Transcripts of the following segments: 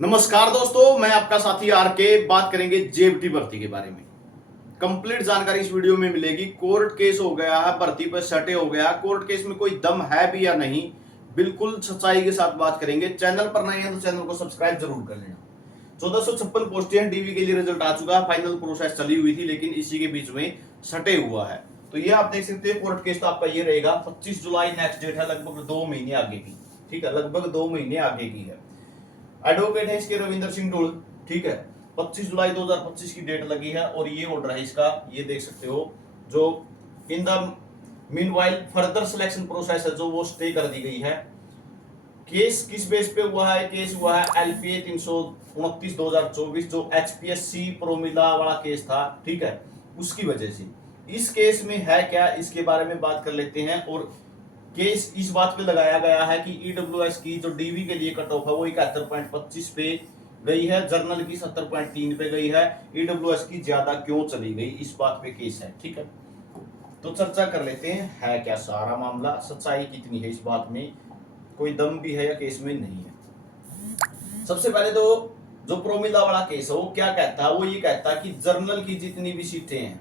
नमस्कार दोस्तों, मैं आपका साथी आर के। बात करेंगे जेबीटी भर्ती के बारे में। कंप्लीट जानकारी इस वीडियो में मिलेगी। कोर्ट केस हो गया है, भर्ती पर सटे हो गया। कोर्ट केस में कोई दम है भी या नहीं, बिल्कुल सच्चाई के साथ बात करेंगे। चैनल पर नए हैं तो चैनल को सब्सक्राइब जरूर कर लेना। 1456 पोस्टें हैं, डीवी के लिए रिजल्ट आ चुका है। फाइनल प्रोसेस चली हुई थी, लेकिन इसी के बीच में सटे हुआ है। तो ये आप देख सकते हैं, कोर्ट केस तो आपका ये रहेगा 25 जुलाई नेक्स्ट डेट है, लगभग 2 महीने आगे की। ठीक है, लगभग 2 महीने आगे की है। एडवोकेट है इसके रविंदर सिंह ढोल। ठीक है, 25 जुलाई 2025 की डेट लगी है और ये ऑर्डर है इसका, ये देख सकते हो। जो in the meanwhile further selection process है जो वो स्टे कर दी गई है। केस किस बेस पे हुआ है? केस हुआ है एलपीए 329/2024, जो एचपीएससी प्रोमिला वाला केस था। ठीक है, उसकी वजह से इस केस में है क्या, इसके बारे में बात कर लेते हैं। और केस इस बात पे लगाया गया है कि ईडब्ल्यूएस की जो डीवी के लिए कट ऑफ है वो 71.25 पे गई है, जर्नल की 70.3 पे गई है। ईडब्ल्यूएस की ज्यादा क्यों चली गई, इस बात पे केस है। ठीक है, तो चर्चा कर लेते हैं, है क्या सारा मामला, सच्चाई कितनी है इस बात में, कोई दम भी है या केस में नहीं है। सबसे पहले तो जो प्रोमिला वाला केस है वो क्या कहता है? वो ये कहता है कि जर्नल की जितनी भी सीटें हैं,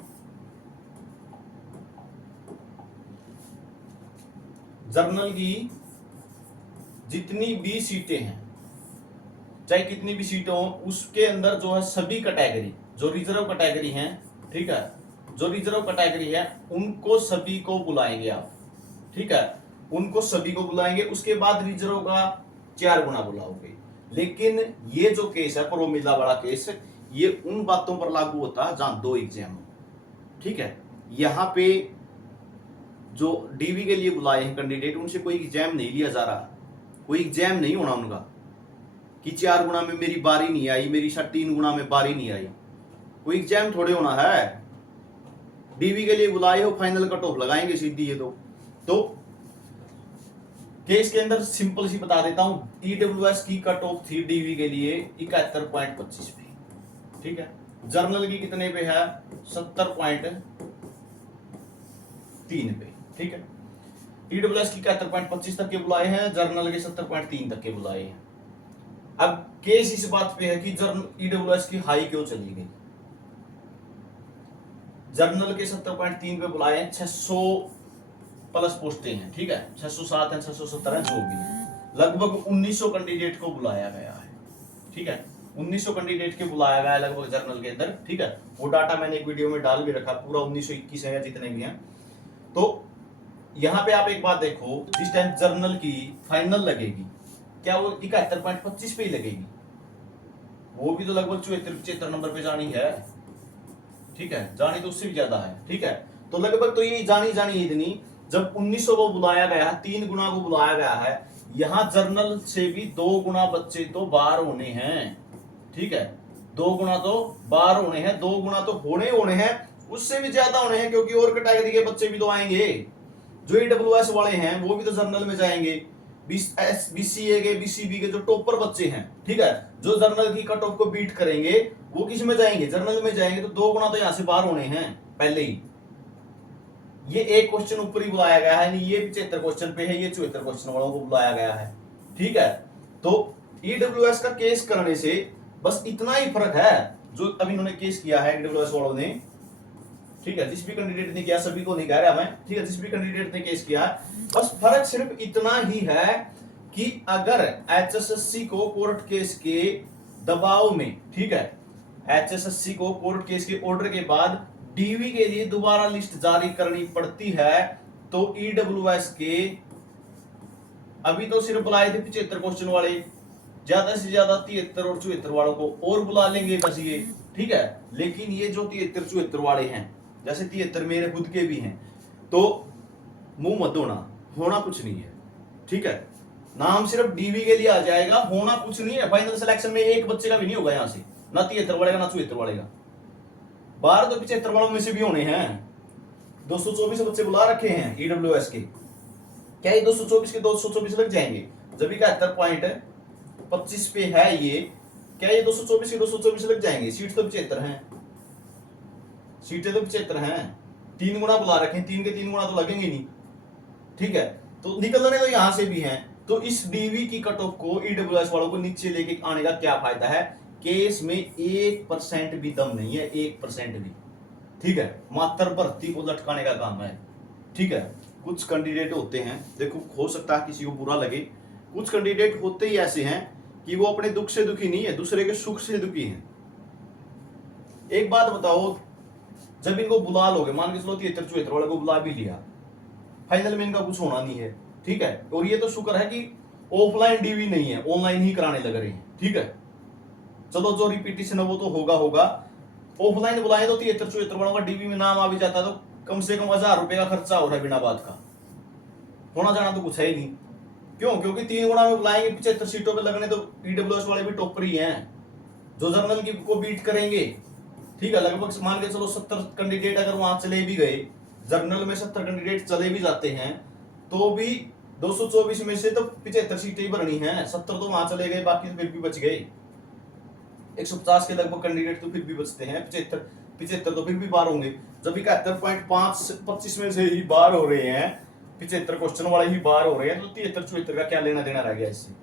जर्नल की जितनी भी सीटें हैं, चाहे कितनी भी सीटें हो, उसके अंदर जो है सभी कैटेगरी, जो रिजर्व कैटेगरी हैं, ठीक है, जो रिजर्व कैटेगरी है उनको सभी को बुलाएंगे आप। ठीक है, उनको सभी को बुलाएंगे। उसके बाद रिजर्व का 4 गुना बुलाओगे। लेकिन ये जो केस है प्रोमिला वाला केस, ये उन बातों पर लागू होता है जहां 2 एग्जाम हो। ठीक है, यहाँ पे जो डीवी के लिए बुलाए हैं कैंडिडेट, उनसे कोई एग्जाम नहीं लिया जा रहा। कोई एग्जाम नहीं होना उनका कि 4 गुना में मेरी बारी नहीं आई, मेरी 3 गुना में बारी नहीं आई। कोई एग्जाम थोड़े होना है। डीवी के लिए बुलाए हो, फाइनल कट ऑफ लगाएंगे सीधी। ये तो केस के अंदर सिंपल सी बता देता हूं, ईडब्ल्यूएस की कट ऑफ थी डीवी के लिए 71.25 पे। ठीक है, जर्नल की कितने पे है? 70.3 पे। ठीक है, ईडब्ल्यूएस की 71.25 तक के बुलाए हैं, जर्नल के 70.3 तक के बुलाए हैं। अब केस इस बात पे है कि जर्नल ईडब्ल्यूएस की हाई क्यों चली गई। जर्नल के 70.3 पे बुलाए हैं, 600 प्लस पोस्टें हैं। ठीक है, 607 है, 670 है, जो भी है, लगभग 1900 कैंडिडेट को बुलाया गया है। ठीक है, 1900 कैंडिडेट के बुलाया गया है लगभग जर्नल के अंदर। ठीक है, वो डाटा मैंने एक वीडियो में डाल भी रखा, पूरा 1921 है या जितने भी हैं। तो यहाँ पे आप एक बात देखो, जिस टाइम जर्नल की फाइनल लगेगी, क्या वो 71.25 पे ही लगेगी? वो भी तो लगभग 74-75 नंबर पे जानी है। ठीक है, जानी तो उससे भी ज्यादा है। ठीक है, तो लगभग तो ये जानी इतनी, जब 1900 को बुलाया गया है, 3 गुना को बुलाया गया है, यहां जर्नल से भी 2 गुना बच्चे तो बाहर होने हैं। ठीक है, 2 गुना तो बाहर होने हैं, 2 गुना तो होने हैं, उससे भी ज्यादा होने हैं, क्योंकि और कैटेगरी के बच्चे भी तो आएंगे। जो ईडब्ल्यूएस वाले हैं वो भी तो जर्नल में जाएंगे। बीसीए के, बीसीबी के जो टॉपर बच्चे हैं, ठीक है, जो जर्नल की कट ऑफ को बीट करेंगे, वो किस में जाएंगे? जर्नल में जाएंगे। तो 2 गुना तो यहां से बाहर होने हैं पहले ही। ये एक क्वेश्चन ऊपर ही बुलाया गया है, नहीं ये 75 क्वेश्चन पे है, ये 74 क्वेश्चन वालों को बुलाया गया है। ठीक है, तो ईडब्ल्यूएस का केस करने से बस इतना ही फर्क है, जो अभी इन्होंने केस किया है ईडब्ल्यूएस वालों ने। ठीक है, जिस भी कैंडिडेट ने किया, सभी को नहीं कह रहा मैं, ठीक है, जिस भी कैंडिडेट ने केस किया, बस फर्क सिर्फ इतना ही है कि अगर एचएसएससी को कोर्ट केस के दबाव में, ठीक है, एचएसएससी को कोर्ट केस के ऑर्डर के बाद डीवी के लिए दोबारा लिस्ट जारी करनी पड़ती है, तो ईडब्ल्यूएस के अभी तो सिर्फ बुलाए थे 75 क्वेश्चन वाले, ज्यादा से ज्यादा 73 और 74 वालों को और बुला लेंगे बस ये। ठीक है, लेकिन ये जो 73-74 वाले हैं, जैसे 73 मेरे खुद के भी हैं, तो मुंह मत होना कुछ नहीं है। ठीक है, नाम सिर्फ डीवी के लिए आ जाएगा, होना कुछ नहीं है। फाइनल सिलेक्शन में एक बच्चे का भी नहीं होगा यहां से, ना 73 वाले का ना 74 वाले का। बाहर तो 75 वालों में से भी होने हैं। 224 बच्चे बुला रखे हैं ईडब्ल्यूएस के। क्या ये 224 के 224 लग जाएंगे? जब 71.25 पे है ये, क्या ये 224 के 224 लग जाएंगे? सीट तो 75 हैं, सीटें तो 75 हैं। 3 गुना बुला रखे हैं, 3 के 3 गुना तो लगेंगे नहीं। ठीक है, तो निकलने तो यहां से भी हैं, तो इस डीवी की कट ऑफ को ईडब्ल्यूएस वालों को नीचे लेके आने का क्या फायदा है? केस में 1% भी दम नहीं है, 1% भी। ठीक है, मात्र भर्ती को लटकाने का काम है। ठीक है, कुछ कैंडिडेट होते हैं, देखो हो सकता है किसी को बुरा लगे, कुछ कैंडिडेट होते ही ऐसे हैं कि वो अपने दुख से दुखी नहीं है, दूसरे के सुख से दुखी हैं। एक बात बताओ, जब इनको बुला लोगे, मान के चलो 73-74 वाले को बुला भी लिया, फाइनल में इनका कुछ होना नहीं है। ठीक है, और ये तो शुक्र है कि ऑफलाइन डीवी नहीं है, ऑनलाइन ही कराने लग रही है। ठीक है, चलो जो रिपीटिशन है वो तो होगा। ऑफलाइन बुलाए तो 73-74 वालों का डीवी में नाम आ भी जाता तो कम से कम 1000 रुपए का खर्चा हो रहा है बिना बात का, होना जाना तो कुछ है ही नहीं। क्यों? क्योंकि 3 गुना में बुलाएंगे, 75 सीटों पे लगने तो ईडब्ल्यूएस वाले भी टॉपर ही हैं जो जर्नल की को बीट करेंगे। ठीक है, लगभग मान के चलो 70 कैंडिडेट अगर वहां चले भी गए, जर्नल में 70 कैंडिडेट चले भी जाते हैं तो भी 224 में से तो 75 सीटें ही भरनी है, 70 तो वहां चले गए, बाकी तो फिर भी बच गए। 150 के लगभग कैंडिडेट तो फिर भी बचते हैं, 75 तो फिर भी बाहर होंगे। जब 71.25 में से ही बाहर हो रहे हैं, 75 क्वेश्चन वाले ही बाहर हो रहे हैं, तो 73-74 का क्या लेना देना रह गया इससे?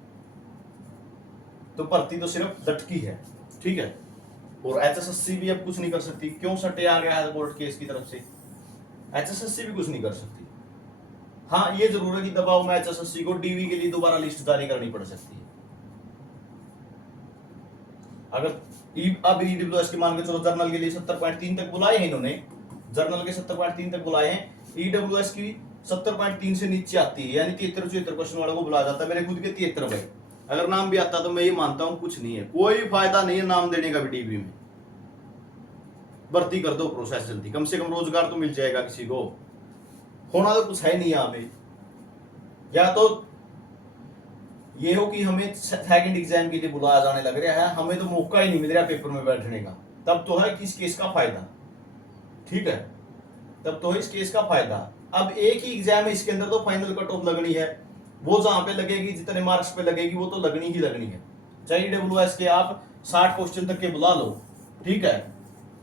तो भर्ती तो सिर्फ लटकी है। ठीक है, और एचएसएससी भी अब कुछ नहीं कर सकती। क्यों? सटे आ गया है बोर्ड केस की तरफ से, एचएसएससी भी कुछ नहीं कर सकती। हाँ, ये जरूर है कि दबाव में एचएसएससी को डीवी के लिए दोबारा लिस्ट जारी करनी पड़ सकती है। अगर अब ईडब्ल्यूएस के मान के चलो जर्नल के लिए 70.3 तक बुलाए हैं इन्होंने, जर्नल के 70.3 तक बुलाए हैं, ईडब्ल्यूएस की 70.3 से नीचे आती है, यानी 73-74 क्वेश्चन वालों को बुलाया जाता है। मेरे खुद के 73 भाई, अगर नाम भी आता तो मैं ये मानता हूं कुछ नहीं है, कोई फायदा नहीं है नाम देने का भी डीवी में। भर्ती कर दो, प्रोसेस जल्दी, कम से कम रोजगार तो मिल जाएगा किसी को। होना तो कुछ है नहीं यहाँ पे। या तो ये हो कि हमें सेकंड एग्जाम के लिए बुलाया जाने लग रहा है, हमें तो मौका ही नहीं मिल रहा पेपर में बैठने का, तब तो है किस केस का फायदा। ठीक है, तब तो है इस केस का फायदा। अब एक ही एग्जाम है, इसके अंदर तो फाइनल कट ऑफ लगनी है, वो जहां पे लगेगी, जितने मार्क्स पे लगेगी, वो तो लगनी ही लगनी है। चाहे डब्ल्यूएस के आप 60 क्वेश्चन तक के बुला लो, ठीक है,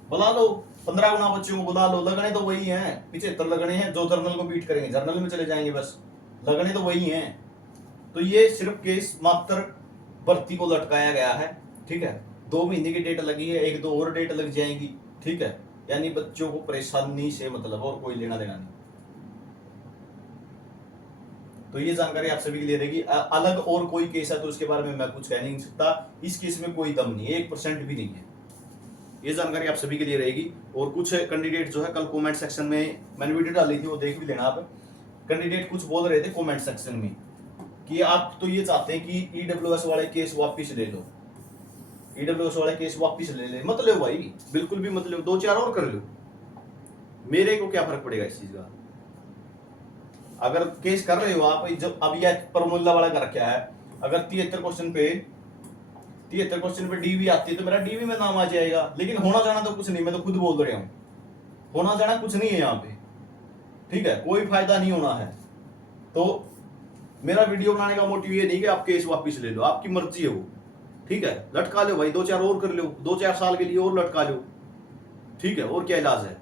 बुला लो, 15 गुना बच्चों को बुला लो, लगने तो वही हैं, 75 लगने हैं। जो जर्नल को बीट करेंगे जर्नल में चले जाएंगे, बस लगने तो वही हैं। तो ये सिर्फ केस मात्र भर्ती को लटकाया गया है। ठीक है, 2 महीने की डेट लगी है, 1-2 और डेट लग जाएंगी। ठीक है, यानी बच्चों को परेशानी से मतलब और कोई लेना देना नहीं। तो ये जानकारी आप सभी के लिए रहेगी। अलग और कोई केस है तो उसके बारे में मैं कुछ कह नहीं सकता, इस केस में कोई दम नहीं है, 1% भी नहीं है। ये जानकारी आप सभी के लिए रहेगी। और कुछ कैंडिडेट जो है, कल कमेंट सेक्शन में मैंने वीडियो डाली थी, वो देख भी लेना आप। कैंडिडेट कुछ बोल रहे थे कमेंट सेक्शन में कि आप तो ये चाहते हैं कि ईडब्ल्यूएस वाले केस वापस ले लो, ईडब्ल्यूएस वाले केस वापस ले ले। मत लो भाई, बिल्कुल भी मत लो, 2-4 और कर लो, मेरे को क्या फर्क पड़ेगा इस चीज का। अगर केस कर रहे हो आप, जब अब यह फॉर्मूला वाला कर रखा है, अगर 73 क्वेश्चन पे डीवी आती है तो मेरा डीवी में नाम आ जाएगा। लेकिन होना जाना तो कुछ नहीं, मैं तो खुद बोल रहा हूं, होना जाना कुछ नहीं है यहाँ पे। ठीक है, कोई फायदा नहीं होना है। तो मेरा वीडियो बनाने का मोटिव ये नहीं कि आप केस वापस ले लो, आपकी मर्जी है वो। ठीक है, लटका लो भाई, 2-4 और कर लो, 2-4 साल के लिए और लटका लो। ठीक है, और क्या इलाज है?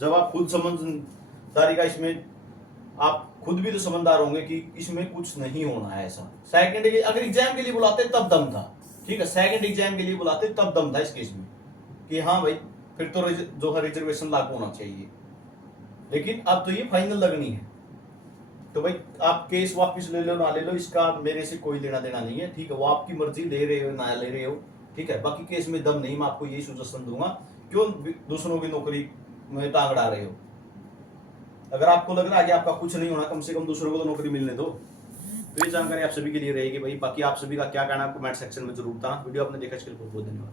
जब आप खुद समझदारी का, इसमें आप खुद भी तो समझदार होंगे कि इसमें कुछ नहीं होना है ऐसा। सेकंड अगर एग्जाम के लिए बुलाते तब दम था। ठीक है, सेकंड एग्जाम के लिए बुलाते तब दम था इस केस में कि हाँ भाई, फिर तो जो है रिजर्वेशन लागू होना चाहिए। लेकिन अब तो ये फाइनल लगनी है, तो भाई आप केस वापस ले लो ना ले लो, इसका मेरे से कोई लेना देना नहीं है। ठीक है, वो आपकी मर्जी, ले रहे हो ना ले रहे हो। ठीक है, बाकी केस में दम नहीं, मैं आपको यही सजेशन दूंगा। क्यों दूसरों की नौकरी में टांग अड़ा रहे हो? अगर आपको लग रहा है कि आपका कुछ नहीं होना, कम से कम दूसरों को तो नौकरी मिलने दो। तो ये जानकारी आप सभी के लिए रहेगी भाई। बाकी आप सभी का क्या कहना है कमेंट सेक्शन में जरूर बताना। वीडियो आपने देखा, इसके लिए बहुत बहुत धन्यवाद।